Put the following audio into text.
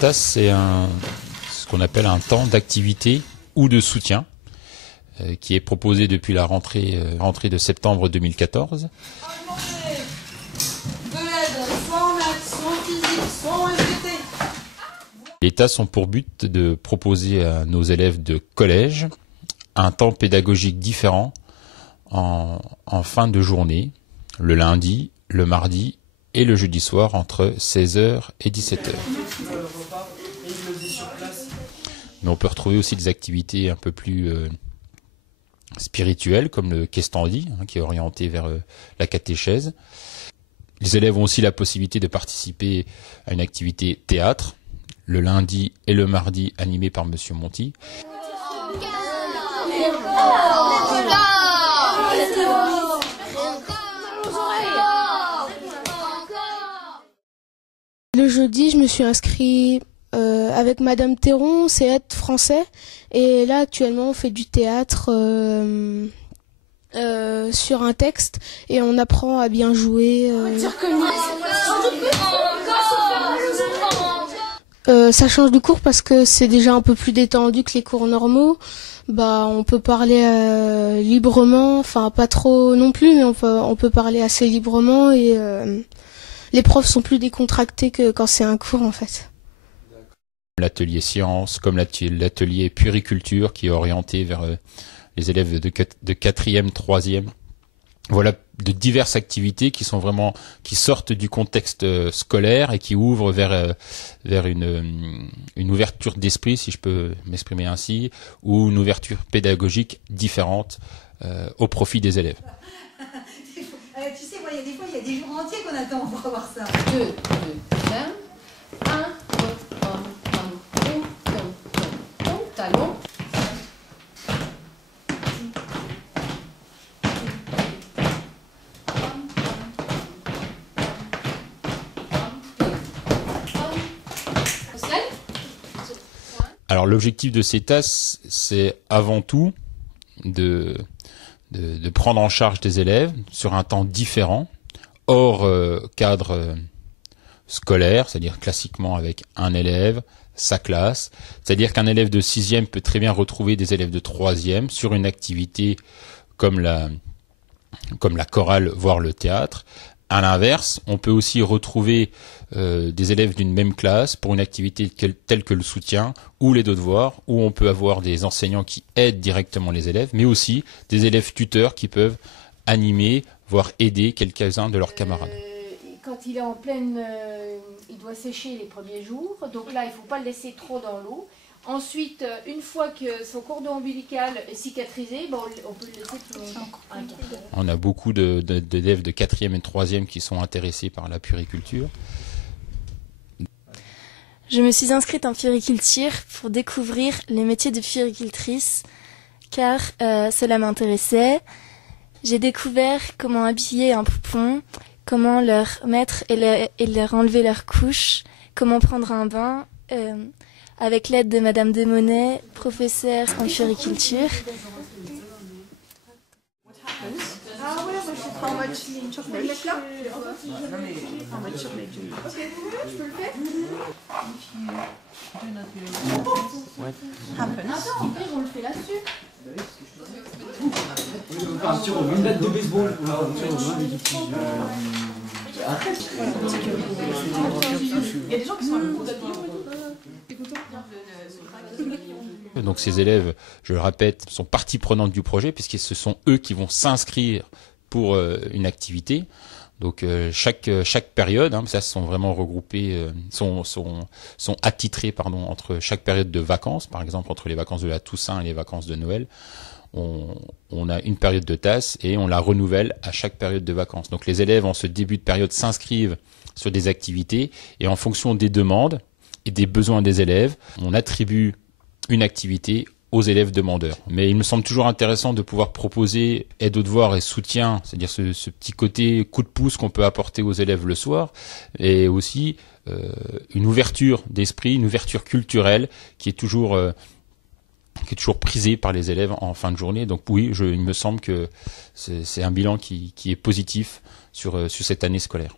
TAS, c'est ce qu'on appelle un temps d'activité ou de soutien qui est proposé depuis la rentrée de septembre 2014. Les TAS ont pour but de proposer à nos élèves de collège un temps pédagogique différent en fin de journée, le lundi, le mardi et le jeudi soir entre 16h et 17h. Mais on peut retrouver aussi des activités un peu plus spirituelles comme le Kestandi, qui est orienté vers la catéchèse. Les élèves ont aussi la possibilité de participer à une activité théâtre, le lundi et le mardi animé par Monsieur Monti. Le jeudi, je me suis inscrit avec Madame Théron, c'est être français. Et là, actuellement, on fait du théâtre sur un texte et on apprend à bien jouer. Ça change du cours parce que c'est déjà un peu plus détendu que les cours normaux. On peut parler librement, enfin pas trop non plus, mais on peut parler assez librement et les profs sont plus décontractés que quand c'est un cours en fait. L'atelier sciences, comme l'atelier puériculture qui est orienté vers les élèves de 4e, 3e. Voilà de diverses activités qui sortent du contexte scolaire et qui ouvrent vers une ouverture d'esprit, si je peux m'exprimer ainsi, ou une ouverture pédagogique différente au profit des élèves. Tu sais, moi, des fois, il y a des jours entiers qu'on attend pour avoir ça. 2, 2, 1, 1, talon. Alors l'objectif de ces TAS, c'est avant tout de prendre en charge des élèves sur un temps différent, hors cadre scolaire, c'est-à-dire classiquement avec un élève, sa classe, c'est-à-dire qu'un élève de 6e peut très bien retrouver des élèves de 3e sur une activité comme la chorale, voire le théâtre. À l'inverse, on peut aussi retrouver des élèves d'une même classe pour une activité telle que le soutien ou les devoirs, où on peut avoir des enseignants qui aident directement les élèves, mais aussi des élèves tuteurs qui peuvent animer, voire aider quelques-uns de leurs camarades. Quand il est en pleine... il doit sécher les premiers jours, donc là il ne faut pas le laisser trop dans l'eau. Ensuite, une fois que son cordon ombilical est cicatrisé, on peut le laisser tout un quart d'heure. On a beaucoup d'élèves de 4e et 3e qui sont intéressés par la puériculture. Je me suis inscrite en puériculture pour découvrir les métiers de puéricultrice, car cela m'intéressait. J'ai découvert comment habiller un poupon, comment leur mettre et leur enlever leurs couches, comment prendre un bain, avec l'aide de Madame Demonnet, professeure en puériculture. On le fait là-dessus. Une batte de baseball. Il y a des gens qui sont un peu Donc ces élèves, je le répète, sont partie prenante du projet puisque ce sont eux qui vont s'inscrire pour une activité. Donc chaque période, ça sont vraiment regroupés, sont attitrés entre chaque période de vacances, par exemple entre les vacances de la Toussaint et les vacances de Noël. On a une période de TAS et on la renouvelle à chaque période de vacances. Donc les élèves en ce début de période s'inscrivent sur des activités et en fonction des demandes et des besoins des élèves, on attribue une activité aux élèves demandeurs. Mais il me semble toujours intéressant de pouvoir proposer aide aux devoirs et soutien, c'est-à-dire ce petit côté coup de pouce qu'on peut apporter aux élèves le soir, et aussi une ouverture d'esprit, une ouverture culturelle qui est toujours prisée par les élèves en fin de journée. Donc oui, il me semble que c'est un bilan qui est positif sur cette année scolaire.